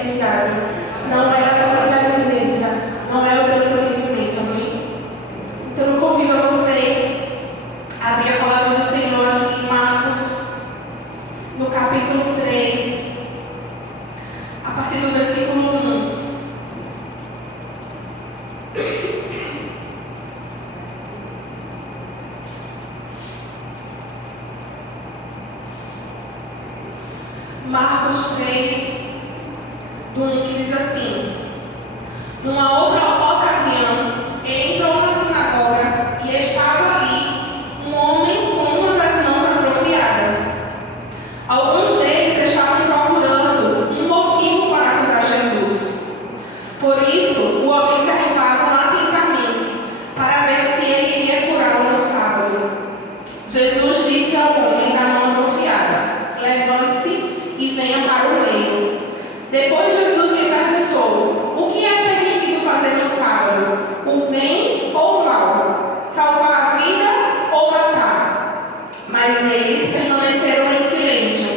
diferenciado, não é a tua inteligência, não é o teu entendimento, amém? Então eu convido a vocês a abrir a palavra do Senhor aqui em Marcos, no capítulo 3, a partir do versículo 1. Marcos 3, do 1, que diz assim: Numa outra ocasião, ele entrou na sinagoga e estava ali um homem com uma das mãos atrofiada. Alguns deles estavam procurando um motivo para acusar Jesus. Por isso, o observavam atentamente para ver se ele iria curá-lo no sábado. Jesus disse ao homem da mão atrofiada: Levante-se e venha para o meio. Depois Jesus lhe perguntou: O que é permitido fazer no sábado? O bem ou o mal? Salvar a vida ou matar? Mas eles permaneceram em silêncio.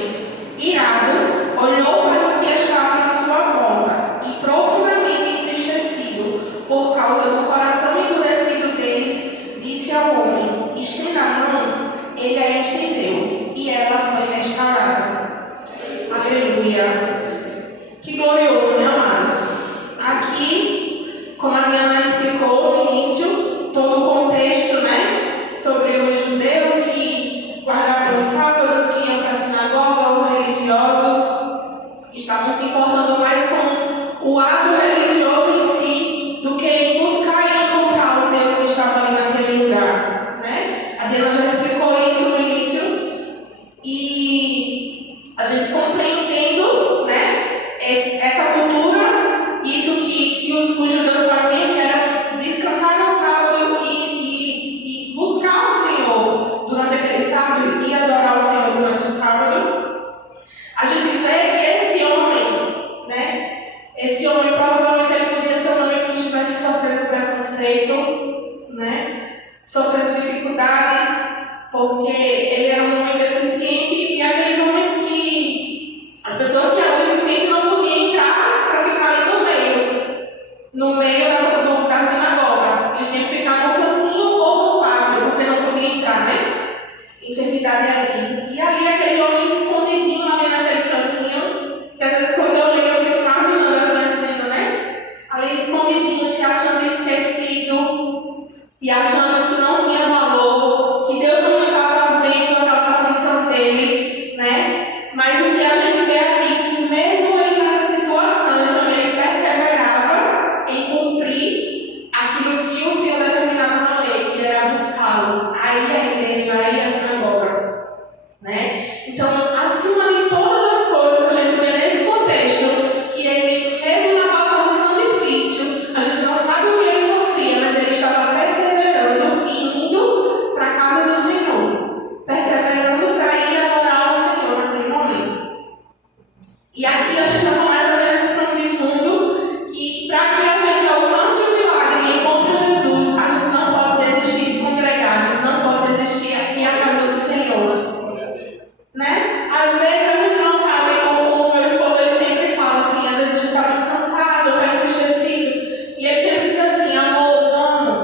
Irado, olhou para os que estavam à sua volta e, profundamente entristecido por causa do coração endurecido deles, disse ao homem: Estenda a mão. Ele a estendeu e ela foi restaurada. Aleluia. Que glorioso, né, amados? Aqui, como a Diana explicou no início, todo o contexto, né, sobre os judeus que guardavam os sábados, que iam para a sinagoga, os religiosos, que estavam se importando mais com o ato religioso em si, do que em buscar e encontrar o Deus que estava ali naquele lugar, né? A Diana já explicou isso no início, e a gente compreendendo, né, essa cultura, isso que os judeus faziam, que era descansar no sábado e buscar o Senhor durante aquele sábado e adorar o Senhor durante o sábado. A gente vê que esse homem, né, provavelmente ele podia ser um homem que estivesse sofrendo preconceito, né, sofrendo dificuldades, porque ele era um homem deficiente, e aqueles homens que as pessoas que eram deficientes não podiam entrar para ficar ali no meio da sinagoga. Eles tinham que ficar no cantinho ou no pátio, porque não podiam entrar, né? Enfermidade ali. E ali aquele homem escondidinho ali naquele cantinho, que às vezes quando eu leio eu fico imaginando assim a cena, né? Ali escondidinho, se achando esquecido, se achando que não tinha valor, que Deus não estava vendo aquela condição dele, né? Mas o que a gente vê aqui, que mesmo ele nessa situação, esse homem ele perseverava em cumprir aquilo que o Senhor determinava na lei, que era buscá-lo, aí a igreja, aí a sinagoga, né? Então, acima de todas as coisas, a gente vê nesse contexto que ele, mesmo naquela condição difícil, a gente não sabe o que ele sofria, mas ele estava perseverando e indo para a casa do Senhor, perseverando para ir adorar o Senhor naquele momento. E aqui a gente já começa a ver esse plano de fundo que, para que a gente alcance o milagre e encontre Jesus, a gente não pode desistir de congregar, a gente não pode desistir de ir à casa do Senhor. Né? Às vezes a gente não sabe, o meu esposo ele sempre fala assim, às vezes a gente está muito cansado, está entristecido, e ele sempre diz assim: amor, vamos.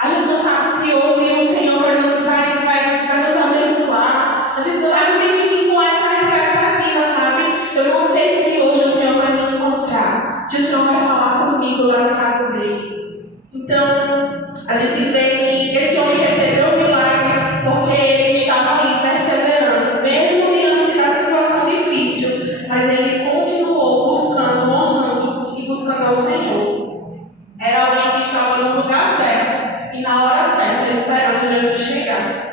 A gente não sabe se hoje o Senhor vai nos abençoar. A gente tem que vir com essa expectativa, sabe? Eu não sei se hoje o Senhor vai me encontrar, se o Senhor vai falar comigo lá na casa dele. Então, a gente vê que esse homem recebeu o milagre porque ele estava ali perseverando, mesmo diante da situação difícil, mas ele continuou buscando, honrando e buscando ao Senhor. Era alguém que estava no lugar certo e na hora certa, esperando Jesus chegar.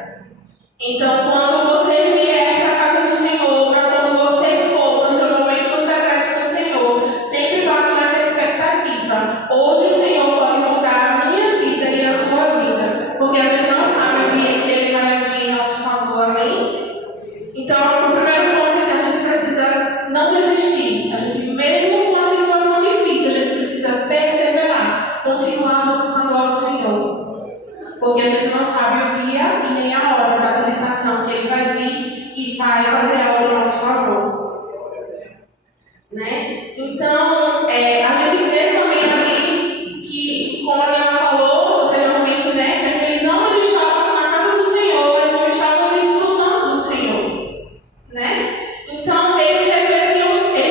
Então, quando você vier para a casa do Senhor, quando você for para o seu momento secreto com o Senhor, sempre vá com essa expectativa. Hoje o Senhor pode mudar a minha vida e a tua vida, porque a gente não sabe o dia que Ele vai agir em nosso favor, amém? Então, o primeiro ponto é que a gente precisa não desistir. A gente, mesmo com uma situação difícil, a gente precisa perseverar, continuar buscando ao Senhor, porque a gente não sabe o dia e nem a hora da visitação que Ele vai vir e vai fazer algo em nosso favor, né? Então, a gente vê também aqui que, como a Diana falou anteriormente, né, que aqueles homens estavam na casa do Senhor, mas não estavam desfrutando do Senhor, né? Então, eles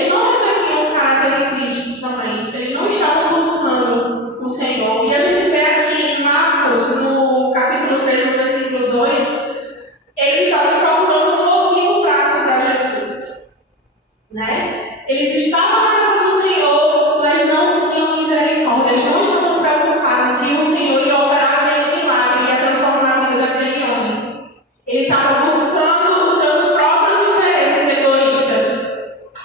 não refletiam o caráter de Cristo também, eles não estavam buscando o Senhor. E a gente vê aqui em Marcos, no capítulo 3, no versículo 2, eles estavam procurando um motivo para acusar Jesus, né? Eles estavam na casa do Senhor, mas não tinham misericórdia. Eles não estavam preocupados se o Senhor ia operar aquele milagre, ia transformar a vida daquele homem. Ele estava buscando os seus próprios interesses egoístas,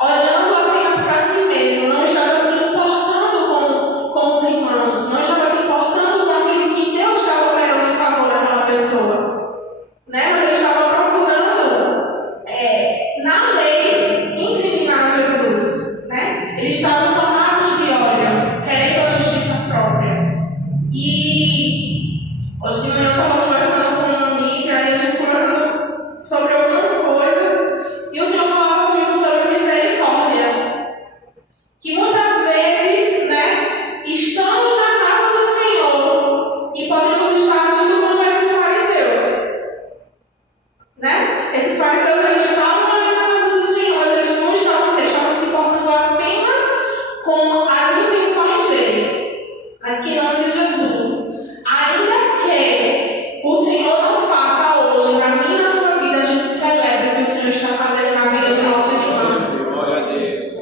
olhando apenas para si mesmo, não estava se importando com os irmãos, não estava se importando com aquilo que Deus estava operando em favor daquela pessoa, né? Mas ele estava procurando, na lei, incriminar Jesus, né? Eles estavam tomados de ódio, querendo a justiça própria. E hoje de manhã eu estava conversando com uma amiga, e a gente conversando sobre algumas coisas, e o Senhor falava comigo sobre misericórdia. Que muitas vezes, né, estamos na casa do Senhor e podemos estar agindo como esses fariseus, né? Esses fariseus, eles estavam ali na casa do Senhor, mas eles não estavam, eles estavam se importando apenas com as intenções dele. Mas que em nome de Jesus, ainda que o Senhor não faça hoje, na minha e na tua vida, a gente celebra o que o Senhor está fazendo na vida do nosso irmão. Glória a Deus.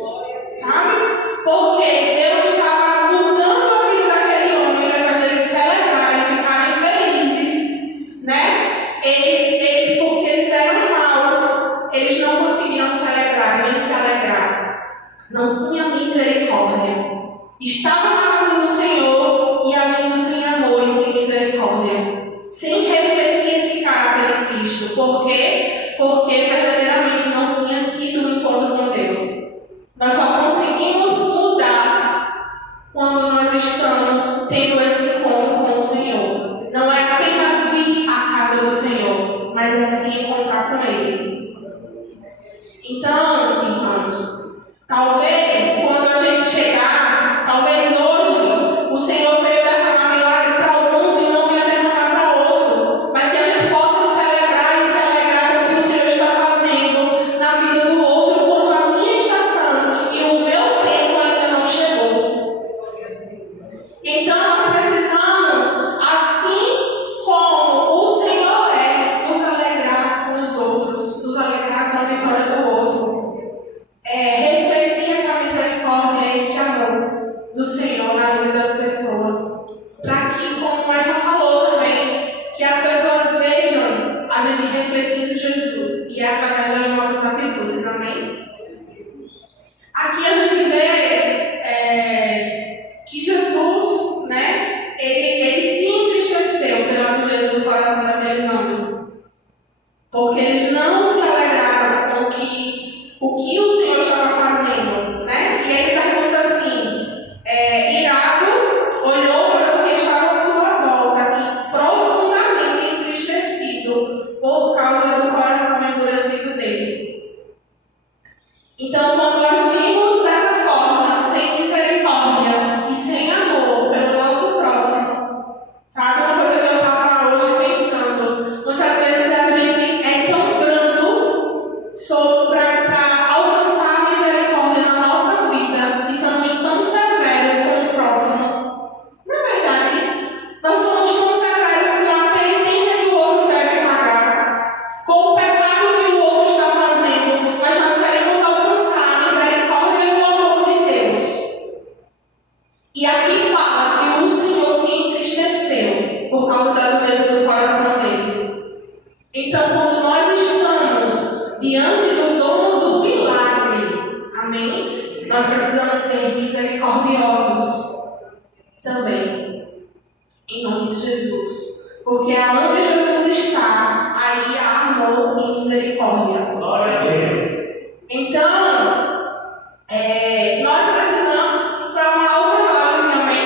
Sabe? Porque Deus estava mudando a vida daquele homem, ao invés de eles celebrarem, ficarem felizes, né? Porque eles eram maus, eles não conseguiram celebrar, nem se alegrar. Não tinha misericórdia. Estava na casa do Senhor e agindo sem amor e sem misericórdia, sem refletir esse caráter de Cristo. Por quê? Porque verdadeiramente não tinha tido um encontro com Deus. Nós só conseguimos mudar quando nós estamos tendo esse encontro com o Senhor. Não é apenas vir à casa do Senhor, mas é se encontrar com Ele. Então, irmãos, talvez quando a gente chegar, talvez hoje o Senhor veio derramar milagre para alguns e não veio derramar para outros, mas que a gente possa celebrar e se alegrar com o que o Senhor está fazendo na vida do outro, quando a minha estação e o meu tempo ainda não chegou. Então nós precisamos, assim como o Senhor nos alegrar com os outros, nos alegrar com a vitória do outro. Refletir essa misericórdia, esse amor do Senhor na vida das pessoas. Para que, como a Emma falou também, que as pessoas vejam a gente refletindo Jesus e através das nossas atitudes. Amém? Aqui a gente vê que Jesus, né, ele se entristeceu pela dureza do coração daqueles homens. Porque eles não se alegraram com o que o Senhor estava fazendo, né? E ele pergunta assim, irado, olhou para os que estavam à sua volta e profundamente entristecido por causa do coração endurecido deles. Então, quando agimos dessa forma, sem misericórdia e sem amor pelo nosso próximo, sabe uma coisa que eu estava hoje pensando? Muitas vezes a gente é tão brando para alcançar a misericórdia na nossa vida e somos tão severos com o próximo. Na verdade, nós somos tão severos com a penitência que o outro deve pagar, com o pecado que o outro está fazendo, mas nós queremos alcançar a misericórdia e o amor de Deus. E aqui fala que o Senhor se entristeceu por causa da dureza do coração deles. Então, quando nós estamos diante do dono do milagre, amém? Nós precisamos ser misericordiosos também, em nome de Jesus. Porque aonde Jesus está, aí há amor e misericórdia. Glória a Deus. Então, nós precisamos, isso é uma autoanálise, amém?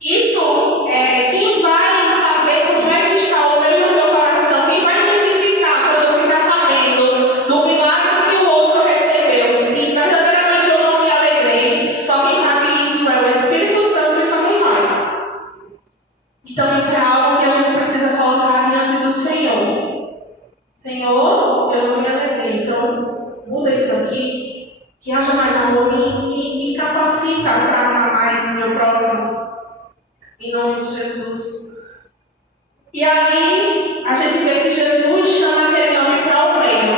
Isso, quem vai saber como é que está o meu e o teu coração, quem vai identificar quando eu ficar sabendo do milagre que o outro recebeu, se verdadeiramente eu não muda isso aqui, que haja mais amor, me capacita para amar mais o meu próximo, em nome de Jesus. E aí, a gente vê que Jesus chama aquele homem para o meio,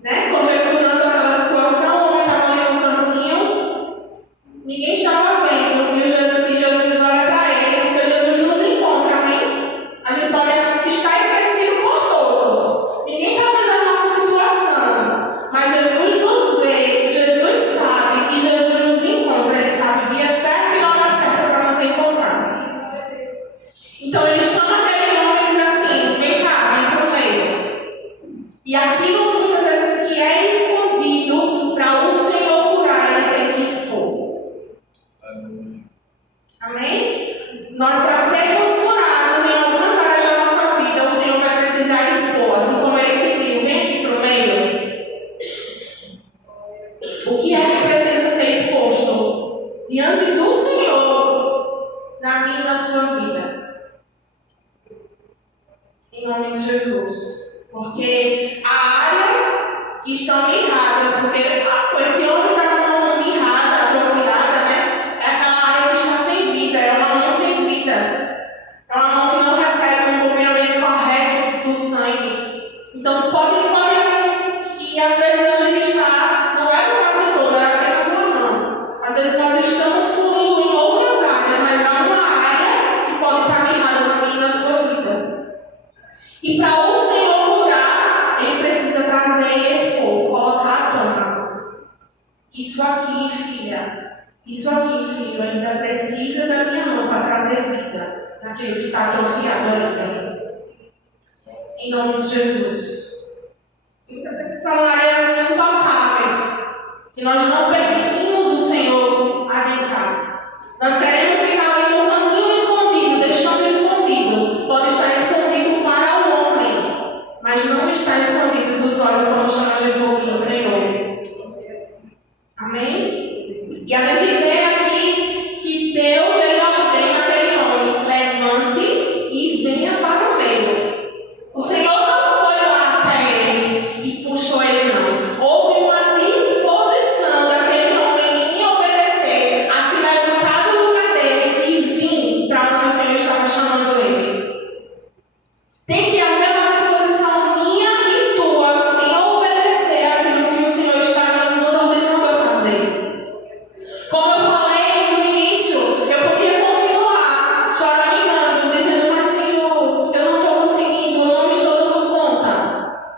né? Conjecturando aquela situação, o homem estava ali no cantinho, ninguém estava vendo, e Jesus olha para ele, porque Jesus nos encontra, amém? A gente pode achar que está esquecido por todos, ninguém está vendo a nossa situação, mas Jesus nos vê, Jesus sabe, e Jesus nos encontra, ele sabe o dia certo e a hora certa para nos encontrar. Então ele chama aquele homem e diz assim: vem cá, vem para o meio. E aquilo muitas vezes que é escondido para o Senhor curar, ele tem que expor. Amém? Nós, para sermos curados em algumas áreas da nossa vida, o Senhor vai precisar expor, assim como ele pediu: vem aqui para o meio. O que é que precisa ser exposto diante do Senhor na minha e na tua vida? Em nome de Jesus. Porque há áreas que estão mirradas, porque com esse homem está com uma mão mirrada, atrofiada, né? É aquela área que está sem vida, é uma mão sem vida. É uma mão que não recebe um acompanhamento correto do sangue. Então pode haver que às vezes a gente está, não é no passo todo, é apenas uma mão. Às vezes nós estamos fluindo em outras áreas, mas há uma área que pode estar mirrada na minha e na tua vida. E para o Senhor curar, ele precisa trazer e expor, colocar à tona. Isso aqui, filha, isso aqui, filho, ainda precisa da minha mão para trazer vida naquilo que está atrofiado ainda. Em nome de Jesus. Muitas vezes são áreas intocáveis que nós não permitimos o Senhor adentrar. Nós queremos ficar ali no cantinho escondido, deixando escondido. Pode estar escondido para o homem, mas não está escondido dos olhos como chama de fogo do Senhor. Amém? E a gente vê aqui que Deus ele ordena aquele homem: levante e venha para o meio. O Senhor não foi lá até ele e puxou ele, não. Houve uma disposição daquele homem em obedecer, a se levantar do lugar dele e vir para onde o Senhor estava chamando ele. Tem que haver uma disposição minha e tua em obedecer aquilo que o Senhor está nos ordenando a fazer. Como eu falei no início, eu podia continuar choramingando, dizendo: mas Senhor, eu não estou conseguindo, eu não estou dando conta.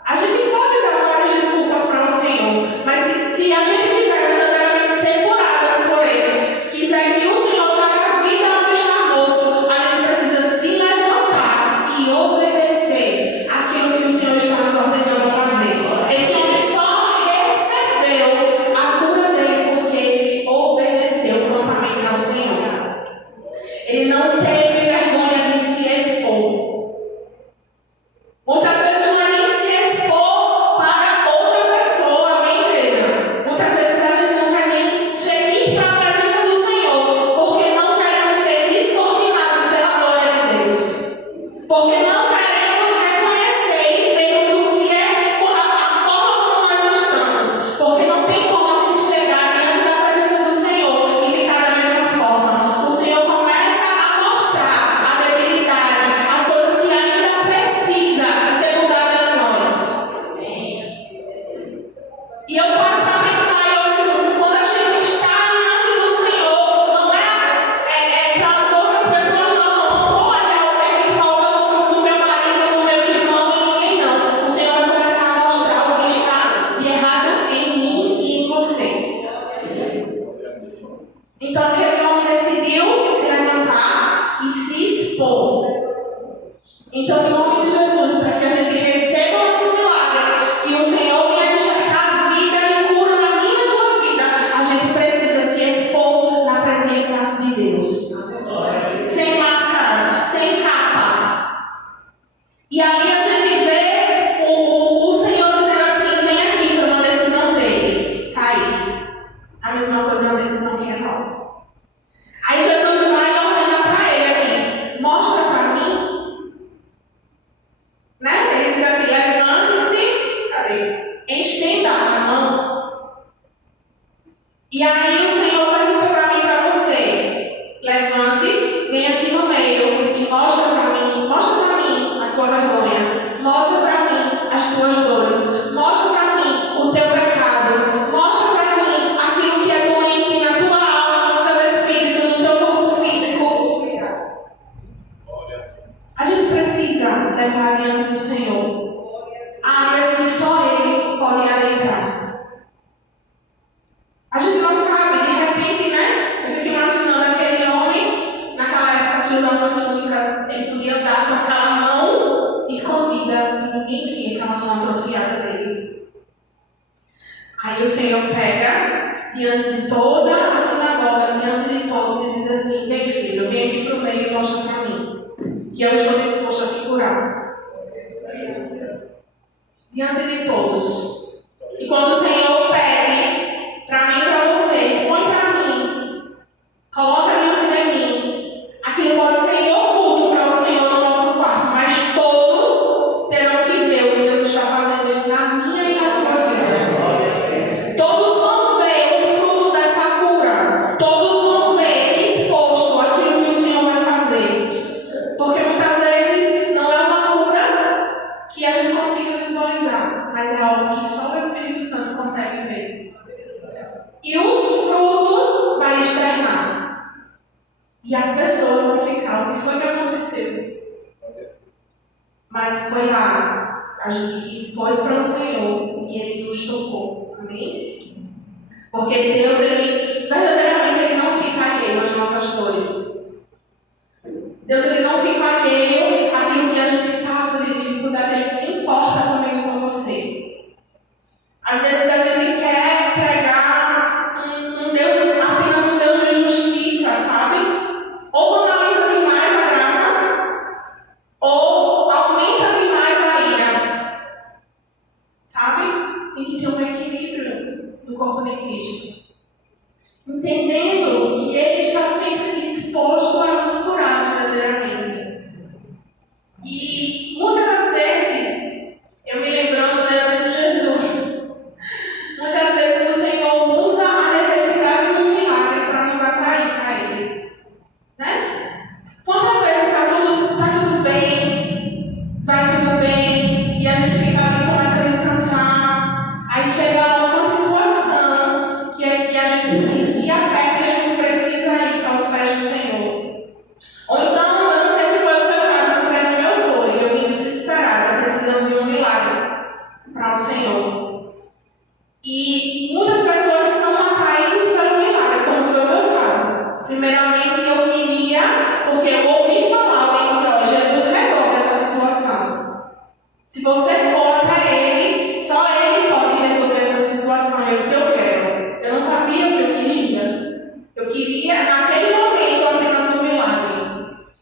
A gente pode dar várias desculpas para o Senhor, mas se a gente quiser verdadeiramente ser curadas por Ele, quiser que o Senhor traga vida onde está morto, a gente precisa se levantar e obedecer aquilo que o Senhor está nos ordenando a fazer. Esse homem só recebeu a cura dele porque ele obedeceu prontamente ao Senhor. Ele não teve vergonha de se expor. Muitas vezes não é nem se expor para outra pessoa, amém, igreja? Muitas vezes a gente não quer nem ir para a presença do Senhor, porque não queremos ser descortinados pela glória de Deus. Porque não queremos reconhecer e vermos o que é a forma como nós estamos. Porque não tem como a gente chegar diante da presença do Senhor e ficar da mesma forma. O Senhor começa a mostrar a debilidade, as coisas que ainda precisa ser mudada em nós. E eu paro para pensar e eu vejo, quando a gente está diante do Senhor, não é para as outras pessoas, não olhar o que é que falta no meu marido, no meu irmão, em ninguém, não. O Senhor vai começar a mostrar o que está de errado em mim e em você. Então aquele homem decidiu se levantar e se expor. Então, em nome de Jesus, para que a gente receba o nosso milagre, que o Senhor venha enxergar a vida E aí o Senhor pergunta para mim e para você: levante, vem aqui no meio e mostra para mim a tua vergonha, mostra para mim as tuas dores, mostra para mim o teu pecado, mostra para mim aquilo que é doente na tua alma, no teu espírito, no teu corpo físico. A gente precisa levar diante do Senhor áreas que só Ele pode adentrar. A gente não sabe, de repente, né? Eu fico imaginando aquele homem, naquela época, se usando túnicas, ele podia andar com aquela mão escondida, e ninguém via aquela mão atrofiada dele. Aí o Senhor pega, diante de toda a sinagoga, diante de todos, e diz assim: vem filho, vem aqui para o meio e mostra para mim, que eu estou disposto a te curar. Diante de todos. E quando o Senhor pede para mim e para vocês, põe para mim, coloca diante de mim, aquilo pode ser em oculto para o Senhor no nosso quarto, mas todos terão que ver o que Deus está fazendo na minha e na tua vida. Todos vão ver o fruto dessa cura, todos vão ver exposto aquilo que o Senhor vai fazer, porque muitas vezes não é uma cura que a gente consiga visualizar, mas é algo que só o Espírito Santo consegue ver. E os frutos vai externar. E as pessoas vão ficar: o que foi que aconteceu? Mas foi lá, a gente expôs para o Senhor e Ele nos tocou. Amém? Porque Deus, Ele verdadeiramente Ele não fica alheio às nossas dores. Deus, Ele não fica alheio àquilo que a gente passa de dificuldade. Ele se importa comigo e com você. Às vezes a gente quer pregar apenas um Deus de justiça, sabe? Ou banaliza demais a graça, ou aumenta demais a ira. Sabe? Tem que ter um equilíbrio no corpo de Cristo. Entendendo que Ele está sempre disposto a nos curar verdadeiramente. E muitas das vezes, eu me lembrando do exemplo de Jesus, muitas vezes o Senhor usa a necessidade de um milagre para nos atrair para Ele. Né? Quantas vezes tá tudo bem, vai tudo bem, e a gente fica ali e começa a descansar, aí chega uma situação que a gente aperta e a gente precisa ir para os pés do Senhor. Ou então, eu não sei se foi o seu caso, porque no meu foi, eu vim desesperada, precisando de um milagre para o Senhor. E muitas pessoas são atraídas pelo milagre, como foi o meu caso. Primeiramente, eu queria, porque eu ouvi falar, alguém dizer: ó, Jesus resolve essa situação. Se você for para Ele, só Ele pode resolver essa situação. Eu disse: eu quero. Eu não sabia o que eu queria. Eu queria, naquele momento, apenas um milagre.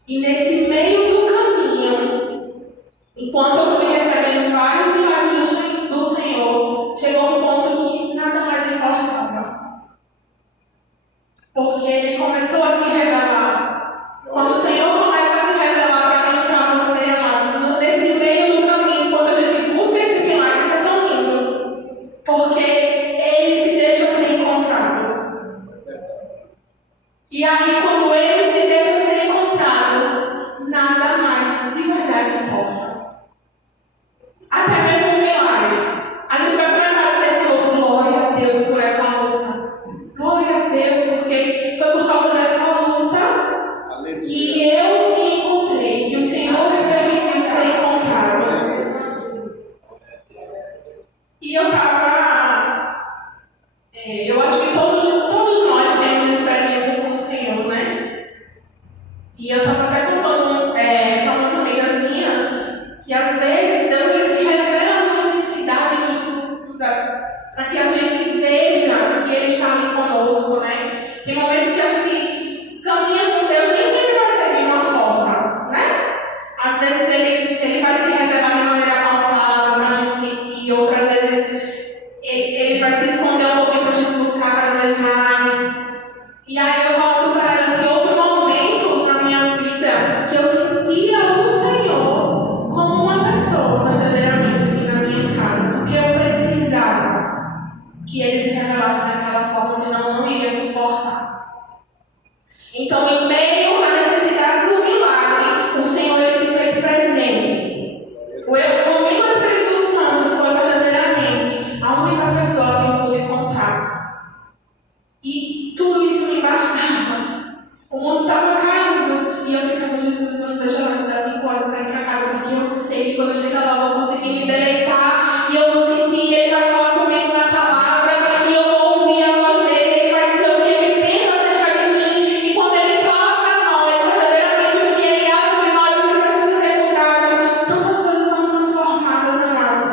E nesse meio do caminho, enquanto eu fui recebendo vários milagres do Senhor, chegou um ponto que nada mais importava. Porque Ele começou a se revelar. Quando o Senhor começa a se revelar para mim e para você, amados, nesse meio do caminho, quando a gente busca esse milagre, isso é tão lindo. Porque Ele se deixa ser encontrado. E aí, quando Ele se deixa ser encontrado, nada mais de verdade importa. Até mesmo um milagre. A gente vai começar a dizer: Senhor, glória a Deus por essa luta. Glória a Deus, porque foi por causa dessa luta que eu te encontrei, que o Senhor se permitiu ser encontrado. E eu acho que todos nós temos experiências com o Senhor, né? E eu estava até contando para umas amigas minhas que às vezes Deus ele se revela numa intensidade para que a gente veja que Ele está ali conosco, né? Tem momentos que a gente caminha com Deus, nem sempre vai ser de uma forma, né? Às vezes Ele vai se revelar de maneira palpável para a gente sentir, outras vezes ele vai se esconder um pouquinho para a gente buscar cada vez mais. E aí eu falo para elas que houve momentos na minha vida que eu sentia o Senhor como uma pessoa verdadeiramente assim na minha casa, porque eu precisava que Ele se revelasse daquela forma, senão eu não Então, em meio à necessidade do milagre, o Senhor ele se fez presente. Comigo, o Espírito Santo foi verdadeiramente a única pessoa que eu pude contar. E tudo isso me bastava. O mundo estava caindo. E eu ficava, Jesus, eu não vejo a hora das 5 horas para ir para casa, porque eu sei que quando eu chegar lá eu vou conseguir me deleitar. E eu vou sentir, ele vai falar comigo na palavra. E eu vou ouvir a voz dele. Ele vai dizer o que ele pensa acerca de mim. E quando ele fala para nós, verdadeiramente o que ele acha de nós, o que precisa ser mudado, tantas coisas são transformadas, amados.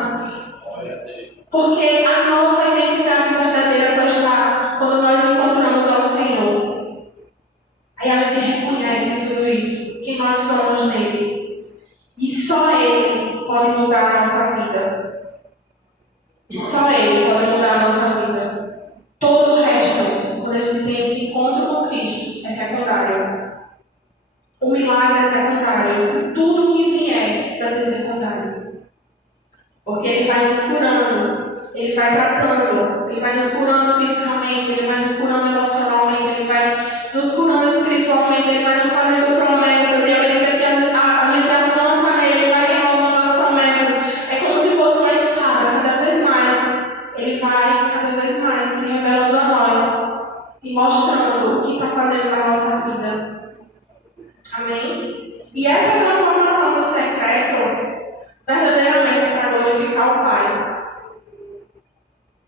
Porque a nossa identidade verdadeira só está quando nós encontramos ao Senhor. Aí a gente reconhece tudo isso, que nós somos nele. E só Ele pode mudar a nossa vida. Só Ele pode mudar a nossa vida. Todo o resto, quando a gente tem esse encontro com Cristo, é secundário. O milagre é secundário. Tudo que vier vai ser secundário. Porque Ele vai nos curando, Ele vai tratando, Ele vai nos curando fisicamente, Ele vai nos curando emocionalmente, Ele vai nos curando espiritualmente, Ele vai nos fazendo promessas, e à medida que a gente avança nele, Ele vai renovando as promessas. É como se fosse uma escada, cada vez mais. Ele vai cada vez mais se revelando a nós e mostrando o que está fazendo na nossa vida. Amém? E essa transformação do secreto, verdadeiramente é para glorificar o Pai.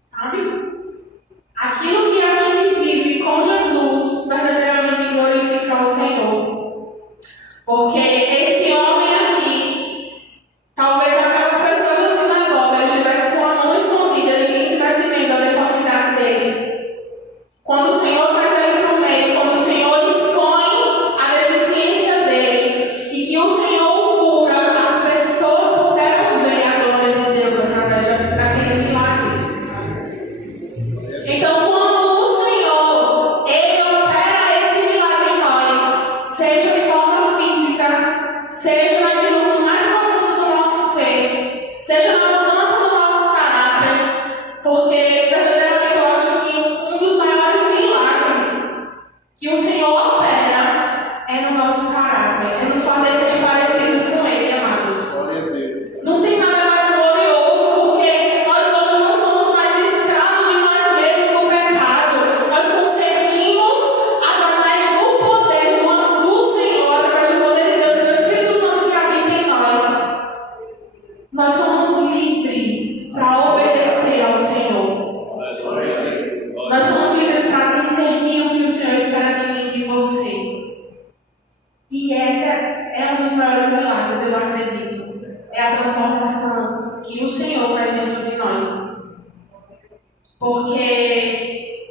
Sabe? Aquilo que a gente vive com Jesus, verdadeiramente glorifica o Senhor. Porque esse homem aqui, talvez aquelas pessoas da sinagoga estivessem com a mão escondida, ninguém estivesse vendo a deformidade dele. Quando o Senhor traz ele para o meio, quando o Senhor expõe a deficiência dele, e que o Senhor cura, as pessoas puderam ver a glória de Deus através daquele milagre. Então, quando o Senhor, Ele opera esse milagre em nós, seja de forma física, seja naquilo mais profundo do nosso ser, seja na mudança do nosso caráter, porque verdadeiramente eu acho que um dos maiores milagres que o Senhor opera é no nosso caráter, é nos fazer ser parecidos com Ele, amados. Glória a Deus. Não tem nada mais glorioso, porque nós hoje não somos mais escravos de nós mesmos do pecado. Nós conseguimos, através do poder do Senhor, através do poder de Deus e do Espírito Santo que habita em nós somos livres para obedecer ao Senhor. Nós somos livres para discernir o que o Senhor espera de mim e de você. E essa é um dos maiores milagres, eu acredito. É a transformação que o Senhor faz dentro de nós. Porque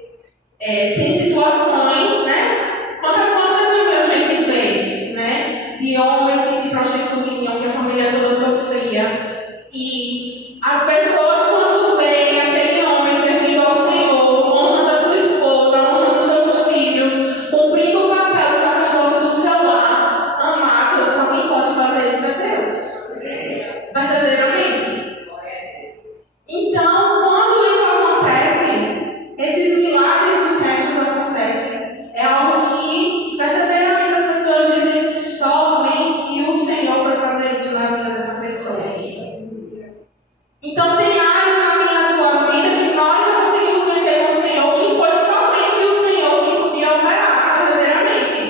tem situações, né? Quantas coisas a gente vê, né? De homens que se prostituíam, que a família toda sofria. E as pessoas, quando veem aquele homem servindo ao Senhor, honrando a sua esposa, honrando os seus filhos, cumprindo o papel de sacerdote do seu lar, amados, só quem pode fazer isso é Deus. Verdadeiramente. Então, quando isso acontece, esses milagres internos acontecem. É algo que verdadeiramente as pessoas dizem somente o Senhor pode fazer isso na vida dessa pessoa. Então, tem áreas na tua vida que nós já conseguimos vencer com o Senhor, que foi somente o Senhor que podia operar verdadeiramente.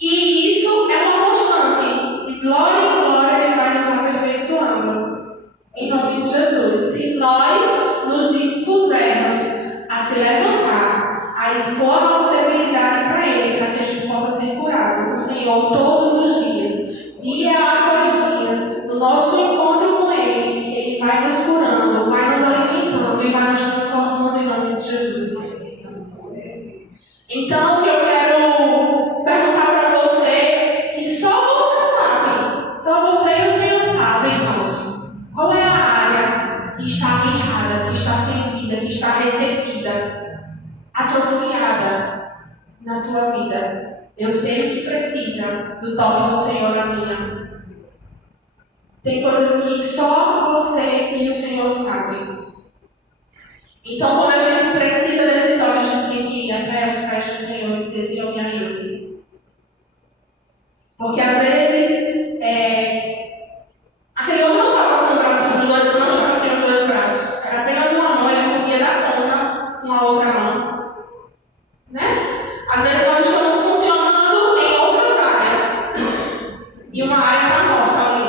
E isso é uma constante. E glória em glória Ele vai nos aperfeiçoando. Em nome de Jesus. Se nós nos dispusermos a se levantar, a expor a nossa debilidade para Ele, para que a gente possa ser curado, o Senhor todos os dias, dia após dia, no nosso encontro com Ele, Ele vai nos curando, vai nos alimentando e vai nos transformando em nome de Jesus. Então, eu quero perguntar para você, que só você sabe, só você e o Senhor sabem, irmãos, qual é a área que está mirrada, que está sem vida, que está ressequida, atrofiada na tua vida. Eu sei o que precisa do toque do Senhor na minha. Tem coisas que só você e o Senhor sabem. Então, quando a gente precisa desse toque, a gente tem que ir até os pés do Senhor e dizer: Senhor, Porque às vezes aquele homem não estava com o braço, os dois não estavam sem os dois braços. Era apenas uma mão, ele podia dar conta com a outra mão. Né? Às vezes nós estamos funcionando em outras áreas. E uma área está morta ali.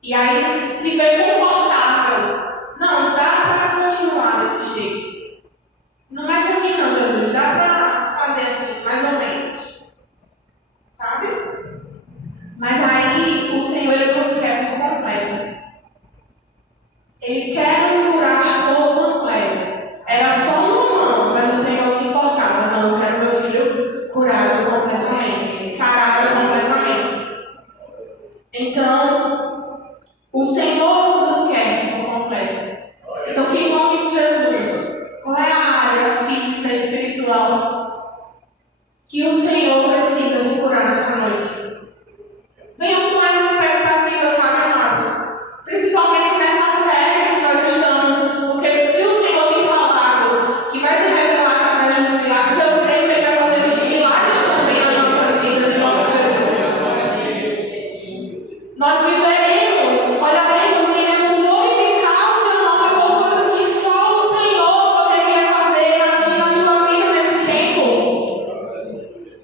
E aí se vê confortável. Não, dá para continuar desse jeito. Não mexe aqui não, Jesus. Dá para fazer assim, mais ou menos. Sabe? Mas aí o Senhor ele nos quer por completo. Ele quer nos curar por completo. Era só uma mão, mas o Senhor se importava. Não, eu quero meu filho curado completamente, sarado completamente. Então, o Senhor nos quer por completo. Então, que em nome de Jesus, qual é a área física e espiritual que o Senhor precisa de curar nessa noite? Venham com essa expectativa, sabe, amados? Principalmente nessa série que nós estamos, porque se o Senhor tem falado que vai se revelar através dos milagres, eu creio que Ele vai fazer muitos milagres também nas nossas vidas, em nome de Jesus. Nós viveremos, olharemos e iremos glorificar o Seu nome por coisas que só o Senhor poderia fazer na minha e na tua vida nesse tempo.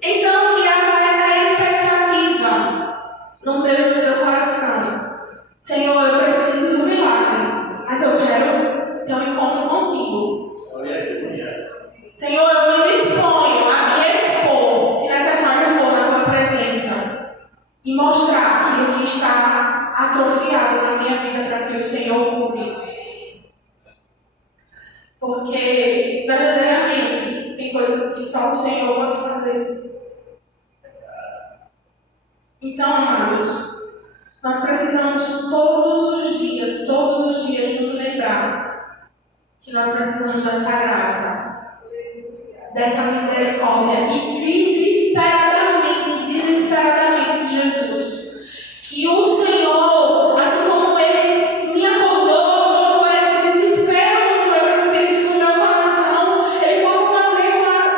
Então, que haja essa expectativa no meio do teu coração. Senhor, eu preciso do milagre, mas eu quero ter um encontro contigo. Senhor, eu me disponho a me expor, se necessário for, na tua presença e mostrar aquilo que está atrofiado na minha vida para que o Senhor cure. Porque, verdadeiramente, tem coisas que só o Senhor pode fazer. Então, amados, nós precisamos todos os dias nos lembrar que nós precisamos dessa graça, dessa misericórdia e desesperadamente de Jesus. Que o Senhor, assim como Ele me acordou, colocou esse desespero no meu espírito, no meu coração, Ele possa fazer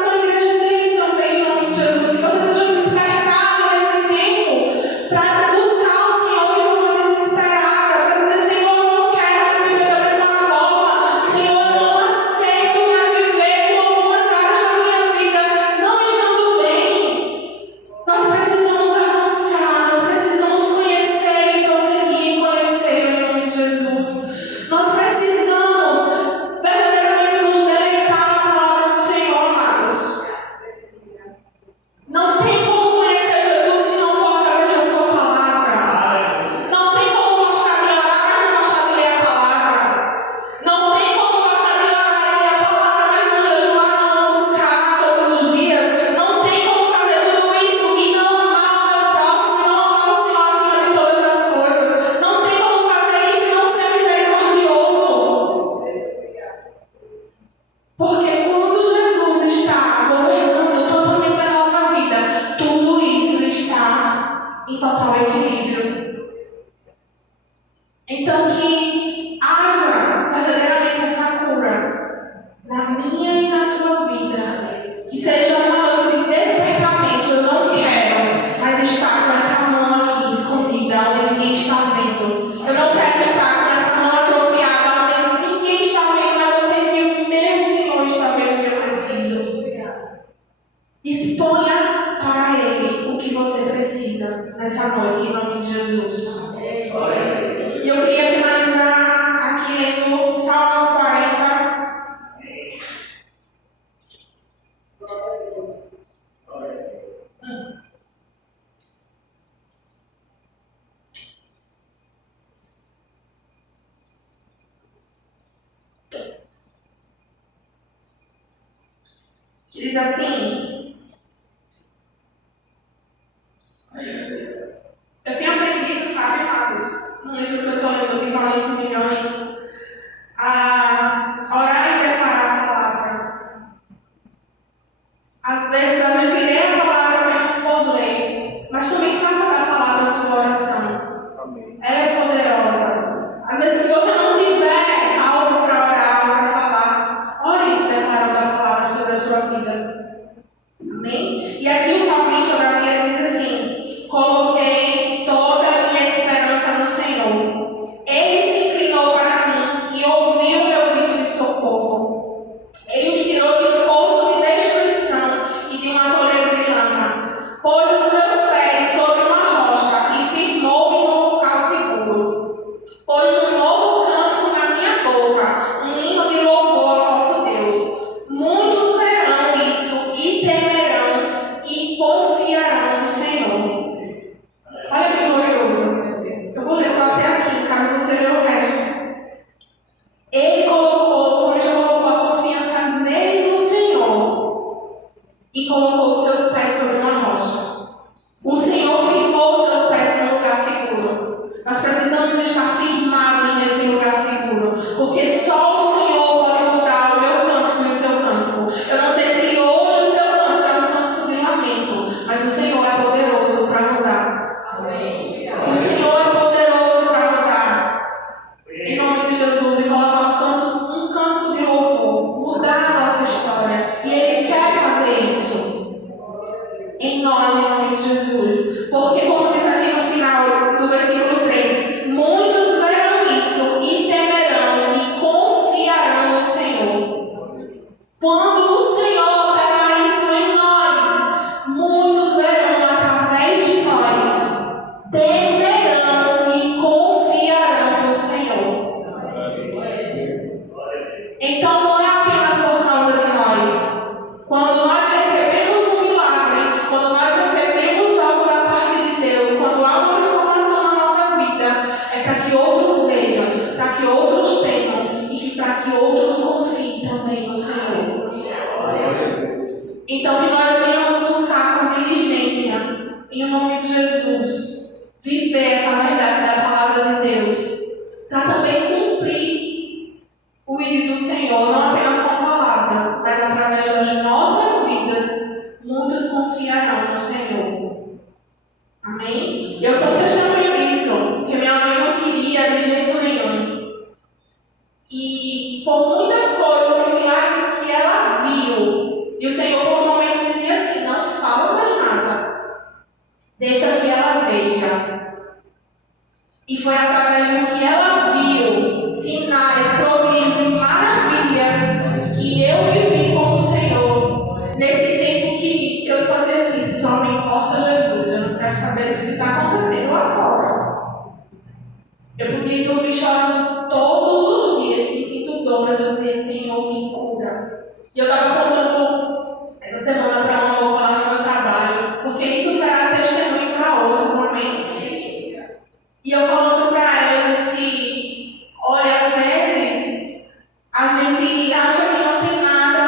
com a igreja dele também, em nome de Jesus. Que você seja despertado nesse tempo para buscar o Senhor de forma desesperada, para dizer: Senhor, eu não quero mais viver da mesma forma. Senhor, eu não aceito mais viver com algumas áreas da minha vida não estando bem. Nós precisamos avançar, nós precisamos conhecer e prosseguir em conhecer em nome de Jesus. Nós precisamos verdadeiramente nos deleitar na palavra do Senhor, amados. Não tem como conhecer Jesus se não for através da sua palavra. Não tem como gostar de orar, mas não gostar de ler a palavra. Não tem como gostar de orar e ler a palavra, mas não jejuar, não buscar todos os dias. Não tem como fazer tudo isso e não amar o meu próximo, e não amar o Senhor acima de todas as coisas. Não tem como fazer isso e não ser misericordioso. Porque quando Jesus está governando totalmente a nossa vida, tudo isso está em total equilíbrio. Então, que haja verdadeiramente essa cura na minha e na tua vida. Que seja uma noite de despertamento. Eu não quero mais estar com essa mão aqui escondida, onde ninguém está vendo. Eu não quero estar com essa mão atrofiada, onde ninguém está vendo, mas eu sei que o meu Senhor está vendo o que eu preciso. Exponha para Ele o que você precisa nessa noite, em nome de Jesus. E eu queria finalizar aqui lendo Salmos 40. Que diz assim: eu tenho aprendido, sabe, amados, no livro que eu estou lendo, de Valência Milhões, a orar e declarar a palavra. Às vezes a gente lê a palavra apenas por ler, mas também faça da palavra a sua oração. Amém. Ela é poderosa. Às vezes, se você não tiver algo para orar, algo para falar, ore declarando a palavra sobre a sua vida. outros confiem também no Senhor. Então, que nós venhamos buscar com diligência, em nome de Jesus, viver essa verdade da palavra de Deus, para também cumprir o ídolo do Senhor, não apenas com palavras, mas através das nossas vidas, muitos confiarão no Senhor. Amém? Eu sou testemunha disso, que minha mãe não queria de jeito nenhum. E por muitas coisas e milagres que ela viu, e o Senhor por um momento dizia assim, não fala mais nada, deixa que ela veja. E foi através do que ela viu, sinais, prodígios e maravilhas, que eu vivi com o Senhor, nesse tempo que eu só dizia assim, só me importa Jesus, eu não quero saber o que está acontecendo lá fora. Eu podia dormir chorando todos os dias, sentindo dor, mas eu dizia, Senhor, me cura. E eu estava contando essa semana para uma moça lá no meu trabalho, porque isso será testemunho para outros, amém? E eu falando para ela, eu disse, olha, às vezes a gente acha que não tem nada,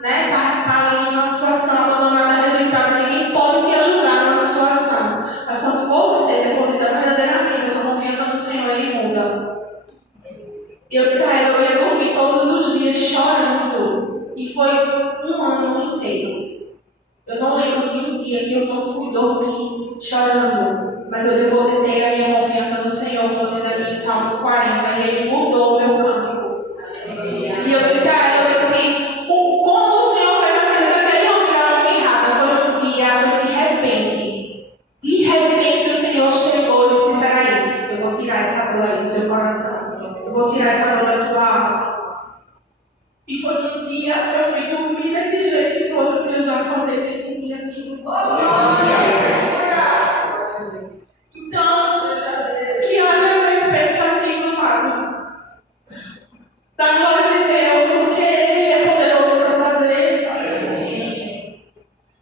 né? Tá ali numa situação abandonada, rejeitada, ninguém pode te ajudar numa situação. Mas quando você deposita verdadeiramente a sua confiança no Senhor, Ele muda. E eu disse a ela, eu ia dormir todos os dias chorando. E foi um ano inteiro. Eu não lembro de um dia que eu não fui dormir chorando. Mas eu depositei a minha confiança no Senhor, como diz aqui em Salmos 40, e Ele mudou o meu cântico. E eu disse a ela, eu disse, como o Senhor fez na vida daquele homem da homem errada, foi um dia, foi de repente. De repente o Senhor chegou e disse, peraí, eu vou tirar essa dor aí do seu coração. Eu vou tirar essa dor da tua alma. E foi um dia, eu fui dormir desse jeito, e no outro dia eu já acordei sem sentir aquilo. Então, que haja essa expectativa, amados, da glória de Deus, porque Ele é poderoso para fazer.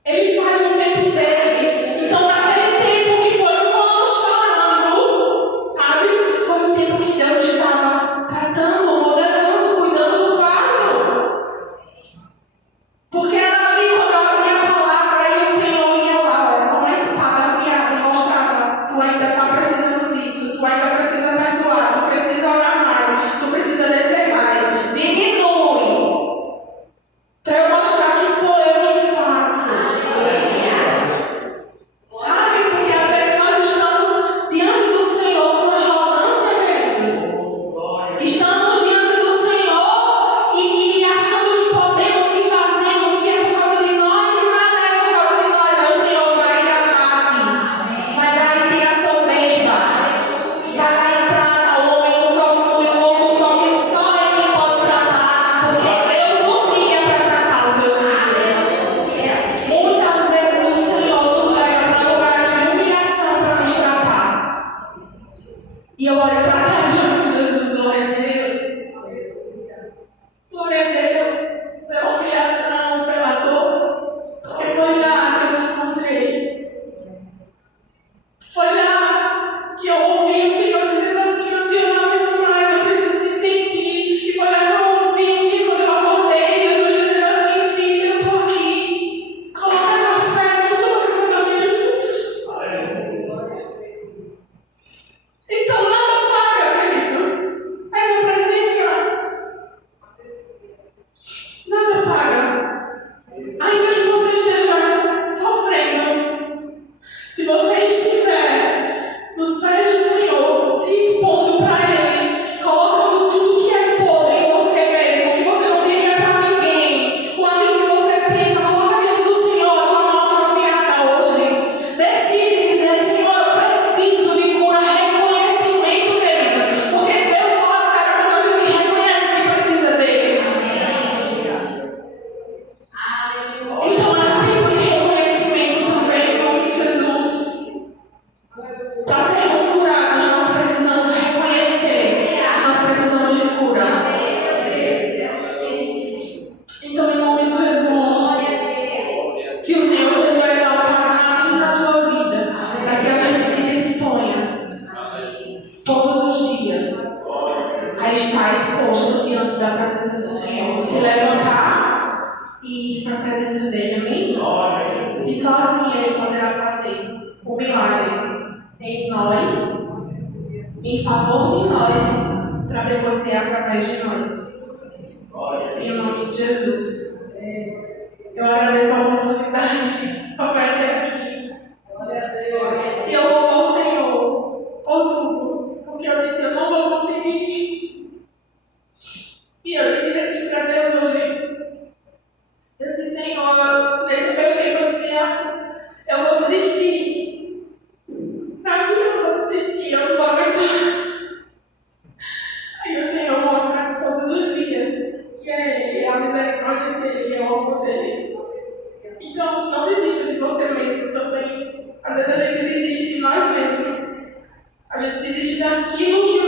Ele faz no tempo dele. Então, naquele tempo que foi um ano chorando, sabe? Foi um tempo que Deus estava tratando, modelando, cuidando do vaso. presença do Senhor, se levantar e ir para a presença dele, amém? E só assim ele poderá fazer o milagre em nós, em favor de nós, para depois ser através de nós. Em nome de Jesus. Eu agradeço a oportunidade, só vai até aqui. E eu louvo ao Senhor por tudo, porque eu disse, eu não vou conseguir. E eu disse assim para Deus hoje. Eu disse, Senhor, nesse meu tempo eu dizia, eu vou desistir. Sabe, eu vou desistir, eu não vou aguentar. Aí o Senhor mostra todos os dias que é Ele, a misericórdia dele, é o amor dele. Então, não desista de você mesmo também. Às vezes a gente desiste de nós mesmos. A gente desiste daquilo que